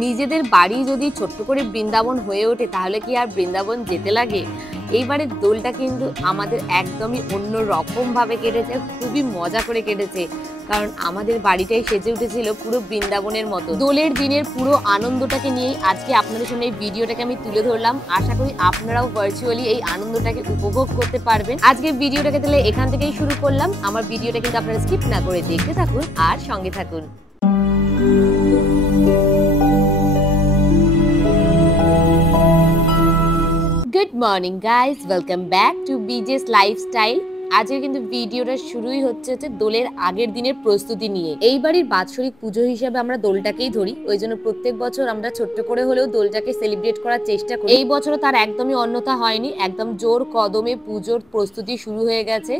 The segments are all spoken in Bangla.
নিজেদের বাড়ি যদি ছোট্ট করে বৃন্দাবন হয়ে ওঠে তাহলে কি আর বৃন্দাবন যেতে লাগে। এইবারের দোলটা কিন্তু আমাদের একদমই অন্য রকম ভাবে কেটেছে, খুবই মজা করে কেটেছে, কারণ আমাদের বাড়িটাই সেজে উঠেছিল পুরো বৃন্দাবনের মতো। দোলের দিনের পুরো আনন্দটাকে নিয়েই আজকে আপনাদের সামনে এই ভিডিওটাকে আমি তুলে ধরলাম। আশা করি আপনারাও ভার্চুয়ালি এই আনন্দটাকে উপভোগ করতে পারবেন। আজকে ভিডিওটাকে তাহলে এখান থেকেই শুরু করলাম। আমার ভিডিওটা কিন্তু আপনারা স্কিপ না করে দেখতে থাকুন আর সঙ্গে থাকুন। Good morning guys, welcome back to Bijes lifestyle. আজকে কিন্তু ভিডিওটা শুরুই হচ্ছে দোলের আগের দিনের প্রস্তুতি নিয়ে। এই বাড়ির বাৎসরিক পুজো হিসেবে আমরা দোলটাকেই ধরি, ওই জন্য প্রত্যেক বছর আমরা ছোট্ট করে হলেও দোলটাকে সেলিব্রেট করার চেষ্টা করি। এই বছরও তার একদমই অন্যথা হয়নি, একদম জোর কদমে পুজোর প্রস্তুতি শুরু হয়ে গেছে।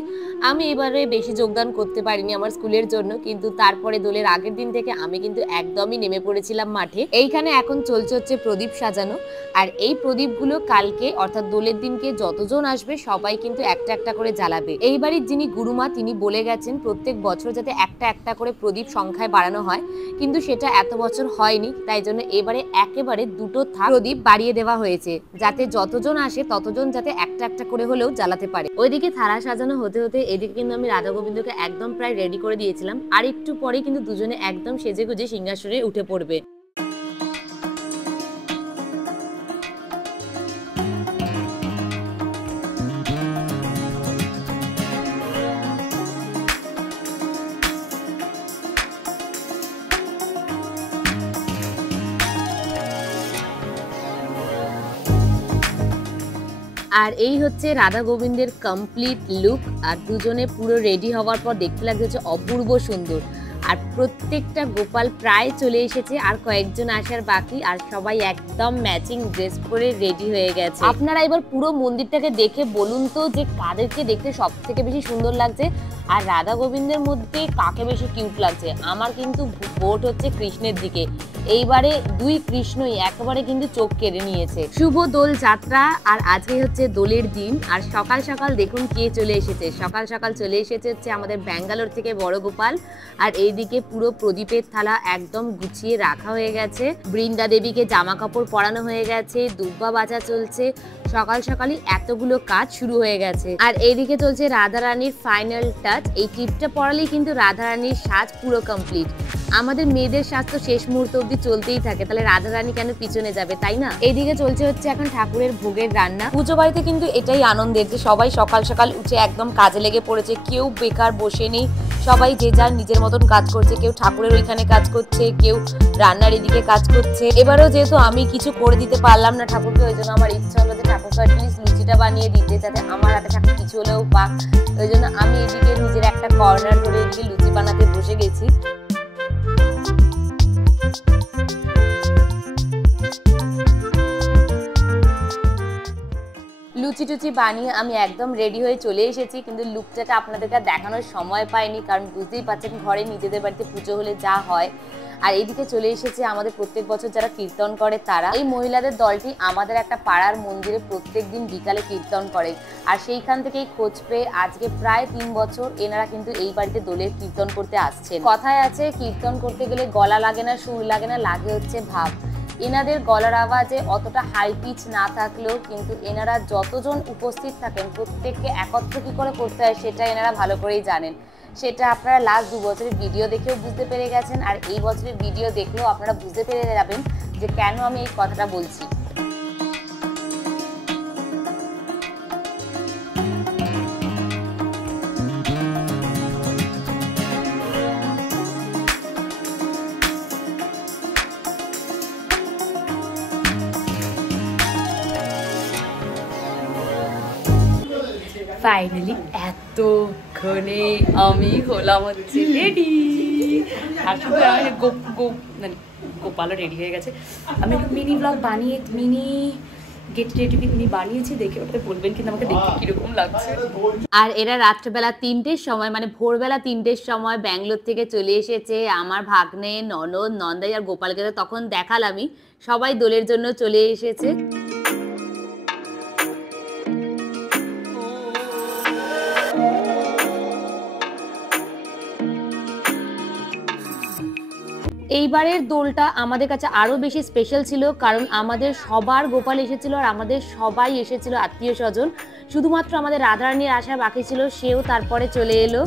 আমি এবারে বেশি যোগদান করতে পারিনি আমার স্কুলের জন্য, কিন্তু তারপরে দোলের আগের দিন থেকে আমি কিন্তু একদমই নেমে পড়েছিলাম মাঠে। এইখানে এখন চলছে হচ্ছে প্রদীপ সাজানো, আর এই প্রদীপগুলো কালকে অর্থাৎ দোলের দিনকে যতজন আসবে সবাই কিন্তু একটা একটা করে জ্বালাবে। এই বাড়ির যিনি গুরুমা তিনি বলে গেছেন প্রত্যেক বছর যাতে একটা একটা করে প্রদীপ সংখ্যায় বাড়ানো হয়, কিন্তু সেটা এত বছর হয়নি, তাই জন্য এবারে একেবারে দুটো থাক প্রদীপ বাড়িয়ে দেওয়া হয়েছে, যাতে যতজন আসে ততজন যাতে একটা একটা করে হলেও জ্বালাতে পারে। ওইদিকে থালা সাজানো হতে হতে এদিকে কিন্তু আমি রাধা গোবিন্দকে একদম প্রায় রেডি করে দিয়েছিলাম, আর একটু পরে কিন্তু দুজনে একদম সেজে গুজে সিংহাসনে উঠে পড়বে। আর এই হচ্ছে রাধা গোবিন্দের কমপ্লিট লুক, আর দুজনে পুরো রেডি হওয়ার পর দেখতে লাগছে অপূর্ব সুন্দর। আর প্রত্যেকটা গোপাল প্রায় চলে এসেছে, আর কয়েকজন আসার বাকি, আর সবাই একদম ম্যাচিং ড্রেস পরে রেডি হয়ে গেছে। আপনারা এবার পুরো মন্দিরটাকে দেখে বলুন তো যে কাদেরকে দেখতে সব থেকে বেশি সুন্দর লাগছে, আর রাধা গোবিন্দের মধ্যে কাকে বেশি কিউট লাগছে। আমার কিন্তু ভোট হচ্ছে কৃষ্ণের দিকে। এইবারে দুই কৃষ্ণই একেবারে কিন্তু চোখ কেড়ে নিয়েছে। শুভ দোল যাত্রা, আর আজকে হচ্ছে দোলের দিন। আর সকাল সকাল দেখুন কে চলে এসেছে। সকাল সকাল চলে এসেছে হচ্ছে আমাদের ব্যাঙ্গালোর থেকে বড় গোপাল, আর এইদিকে পুরো প্রদীপের থালা একদম গুছিয়ে রাখা হয়ে গেছে। বৃন্দা দেবীকে জামা কাপড় পরানো হয়ে গেছে, দুব্বা বাজা চলছে, সকাল সকালই এতগুলো কাজ শুরু হয়ে গেছে। আর এইদিকে চলছে রাধা রানীর ফাইনাল টাচ। এই টিপটা পরালেই কিন্তু রাধা রানীর সাজ পুরো কমপ্লিট। আমাদের মেয়েদের সাজ তো শেষ মুহূর্ত অব্দি চলতেই থাকে, তাহলে রাধা রানী কেন পিছনে যাবে, তাই না? এইদিকে চলছে হচ্ছে এখন ঠাকুরের ভোগের রান্না। পুজো বাড়িতে কিন্তু এটাই আনন্দের যে সবাই সকাল সকাল উঠে একদম কাজে লেগে পড়েছে, কেউ বেকার বসে নেই, সবাই যে যার নিজের মতন কাজ করছে। কেউ ঠাকুরের ওইখানে কাজ করছে, কেউ রান্নার এদিকে কাজ করছে। এবারেও যেহেতু আমি কিছু করে দিতে পারলাম না ঠাকুরকে, ওই জন্য আমার ইচ্ছা হলো যে ঠাকুরকে অ্যাটলিস্ট লুচিটা বানিয়ে দিতে, যাতে আমার হাতে ঠাকুর কিছু হলেও পাক। ওই জন্য আমি এদিকে নিজের একটা কর্নার ধরে এদিকে লুচি বানাতে বসে গেছি। লুচি টুচি বানিয়ে আমি একদম রেডি হয়ে চলে এসেছি, কিন্তু লুকটাকে আপনাদেরকে দেখানোর সময় পাইনি, কারণ বুঝতেই পারছেন ঘরে নিজেদের বাড়িতে পুজো হলে যা হয়। আর এইদিকে চলে এসেছে আমাদের প্রত্যেক বছর যারা কীর্তন করে তারা। এই মহিলাদের দলটি আমাদের একটা পাড়ার মন্দিরে প্রত্যেক দিন বিকালে কীর্তন করে, আর সেইখান থেকেই খোঁজ পেয়ে আজকে প্রায় 3 বছর এনারা কিন্তু এই বাড়িতে দোলের কীর্তন করতে আসছেন। কথায় আছে কীর্তন করতে গেলে গলা লাগে না, সুর লাগে না, লাগে হচ্ছে ভাব। এনাদের গলার আওয়াজে অতটা হাই পিচ না থাকলেও কিন্তু এনারা যতজন উপস্থিত থাকেন প্রত্যেককে একত্র কী করে করতে হয় সেটা এনারা ভালো করেই জানেন। সেটা আপনারা লাস্ট 2 বছরের ভিডিও দেখেও বুঝতে পেরে গেছেন, আর এই বছরের ভিডিও দেখলেও আপনারা বুঝতে পেরে যাবেন যে কেন আমি এই কথাটা বলছি। ফাইনালি এতক্ষণে আমি হলাম হচ্ছে রেডি, আর শুধু গোপালও রেডি হয়ে গেছে। আমি একটা মিনি ব্লগ বানিয়ে গেট রেডি বানিয়েছি, দেখে ওটাতে বলবেন কিন্তু আমাকে দেখতে কিরকম লাগছে। আর এরা রাত্রেবেলা 3টের সময় মানে ভোরবেলা 3টের সময় ব্যাঙ্গালোর থেকে চলে এসেছে। আমার ভাগ্নে, ননদ, নন্দাই আর গোপালকে তো তখন দেখালামই, সবাই দোলের জন্য চলে এসেছে। এইবারের দোলটা আমাদের কাছে আরো বেশি স্পেশাল ছিল, কারণ আমাদের সবার গোপাল এসেছিল আর আমাদের সবাই এসেছিল আত্মীয় স্বজন। শুধুমাত্র আমাদের রাধারানীর আসা বাকি ছিল, সেও তারপরে চলে এলো।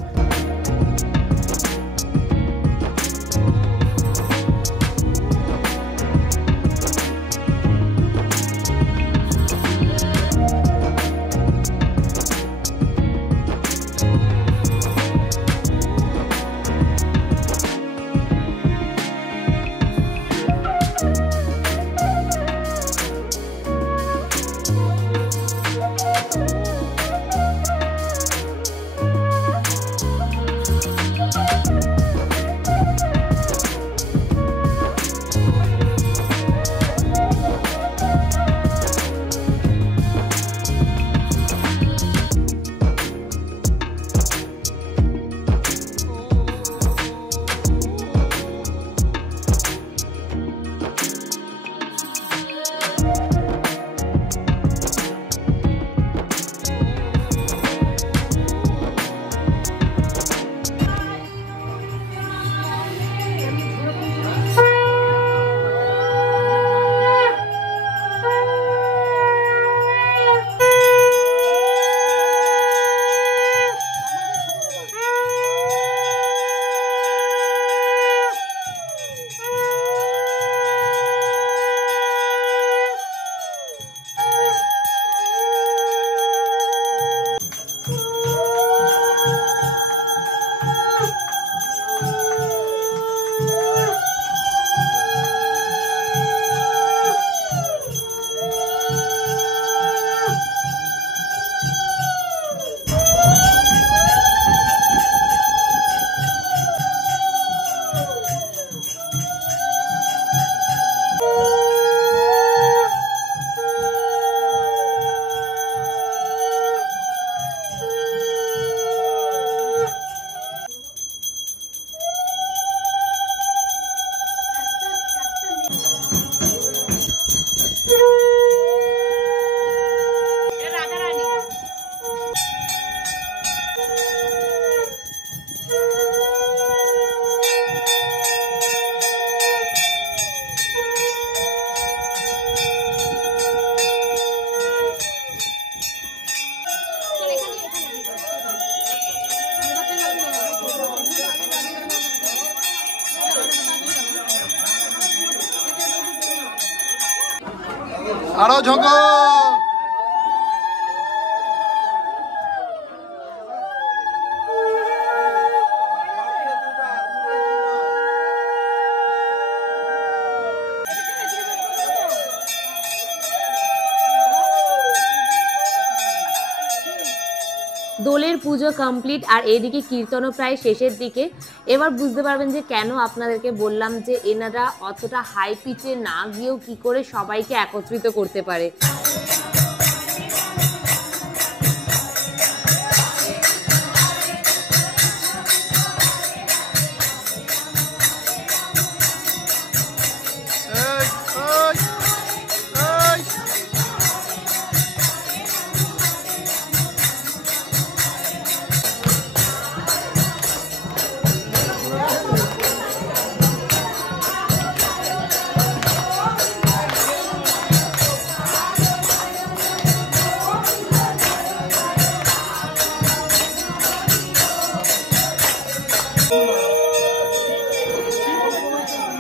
আরো ঝোঁকো। দোলের পুজো কমপ্লিট আর এদিকে কীর্তনও প্রায় শেষের দিকে। এবার বুঝতে পারবেন যে কেন আপনাদেরকে বললাম যে এনারা অতটা হাই পিচে না গিয়েও কি করে সবাইকে একত্রিত করতে পারে।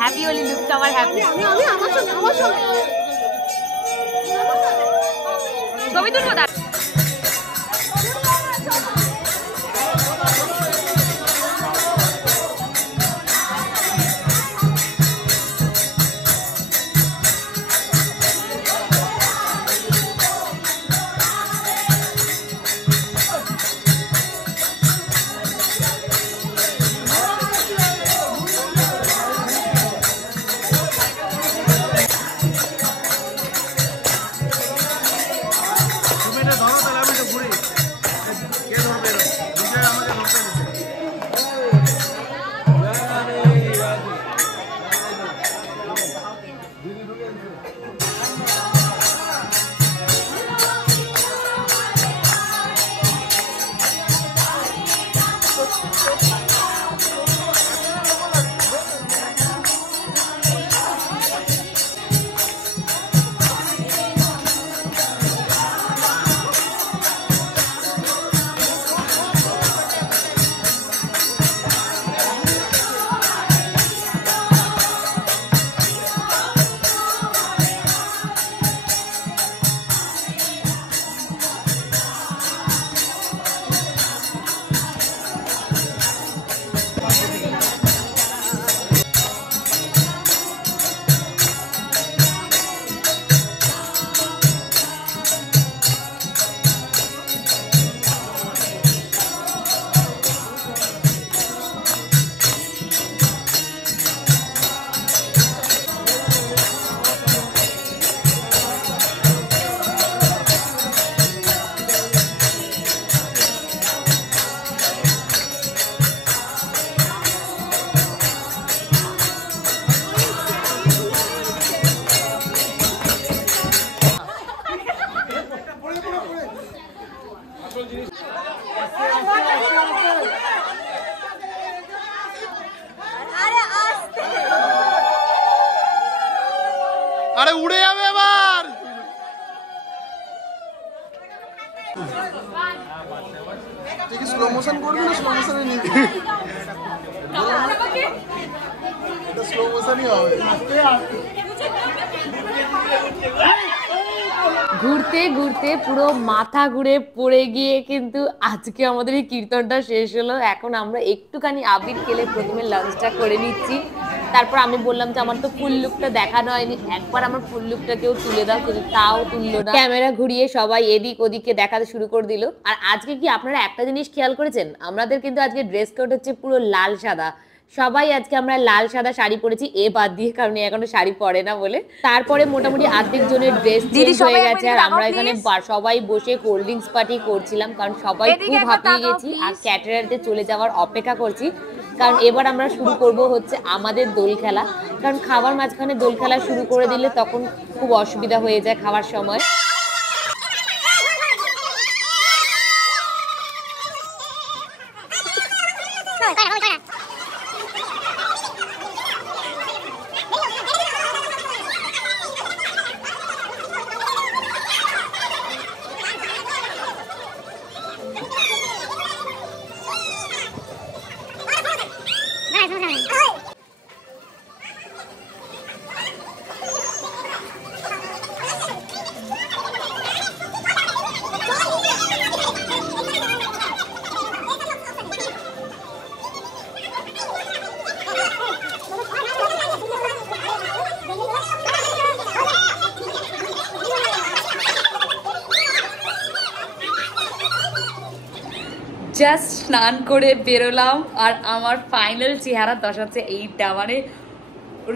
হ্যাপি হোলি লুকটা আমার হ্যাপি। ছবি তুলবো দা। আরে উড়ে যাবে এবার। তুই কি স্লো মোশন করবি না স্লো মোশনে নিবি? এটা স্লো মোশনই হবে। ঘুরতে ঘুরতে পুরো মাথা ঘুরে পড়ে গিয়ে কিন্তু আজকে আমাদের এই কীর্তনটা শেষ হলো। এখন আমরা একটুখানি আবির খেলে প্রথমে লাঞ্চটা করে নিচ্ছি। তারপর আমি বললাম যে আমার তো ফুল লুকটা দেখানো হয়নি, একবার আমার ফুল লুকটা কেউ তুলে দাও, কিন্তু তাও তুললো না। ক্যামেরা ঘুরিয়ে সবাই এদিক ওদিকে দেখাতে শুরু করে দিল। আর আজকে কি আপনারা একটা জিনিস খেয়াল করেছেন, আমাদের কিন্তু আজকে ড্রেস কোড হচ্ছে পুরো লাল সাদা। সবাই আজকে আমরা লাল সাদা শাড়ি পরেছি, এ বাদ দিয়ে, কারণ এখনো শাড়ি পরে না বলে। তারপরে মোটামুটি অর্ধেক জনের ড্রেস চেঞ্জ হয়ে গেছে, আর আমরা এখানে সবাই বসে কোল্ড ড্রিঙ্কস পার্টি করছিলাম, কারণ সবাই খুব হাঁপিয়ে গেছি আর ক্যাটারারদের চলে যাওয়ার অপেক্ষা করছি। কারণ এবার আমরা শুরু করব হচ্ছে আমাদের দোল খেলা, কারণ খাবার মাঝখানে দোল খেলা শুরু করে দিলে তখন খুব অসুবিধা হয়ে যায় খাওয়ার সময়। জাস্ট স্নান করে বেরোলাম আর আমার ফাইনাল চেহারা দশাচ্ছে এইটা। মানে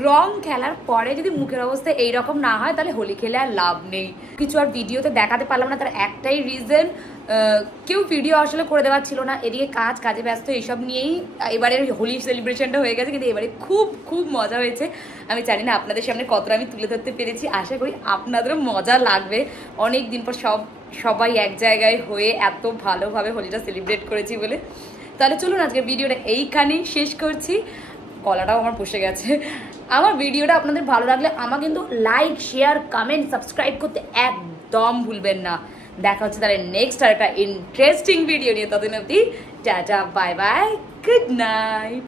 রং খেলার পরে যদি মুখের অবস্থা এইরকম না হয় তাহলে হোলি খেলে আর লাভ নেই। কিছু আর ভিডিওতে দেখাতে পারলাম না, তার একটাই রিজন, কেউ ভিডিও আসলে করে দেওয়ার ছিল না। এদিকে কাজে ব্যস্ত, এইসব নিয়েই এবারের হোলি সেলিব্রেশনটা হয়ে গেছে। কিন্তু এবারে খুব খুব মজা হয়েছে। আমি জানি না আপনাদের সামনে কতটা আমি তুলে ধরতে পেরেছি, আশা করি আপনাদেরও মজা লাগবে। অনেক দিন পর সবাই এক জায়গায় হয়ে এত ভালোভাবে হোলিটা সেলিব্রেট করেছি বলে। তাহলে চলুন আজকের ভিডিওটা এইখানেই শেষ করছি। গলাটাও আমার বসে গেছে। আমার ভিডিওটা আপনাদের ভালো লাগলে আমার কিন্তু লাইক, শেয়ার, কমেন্ট, সাবস্ক্রাইব করতে একদম ভুলবেন না। দেখা হচ্ছে তাহলে নেক্সট আর একটা ইন্টারেস্টিং ভিডিও নিয়ে। ততদিন অবধি tata, bye bye, good night.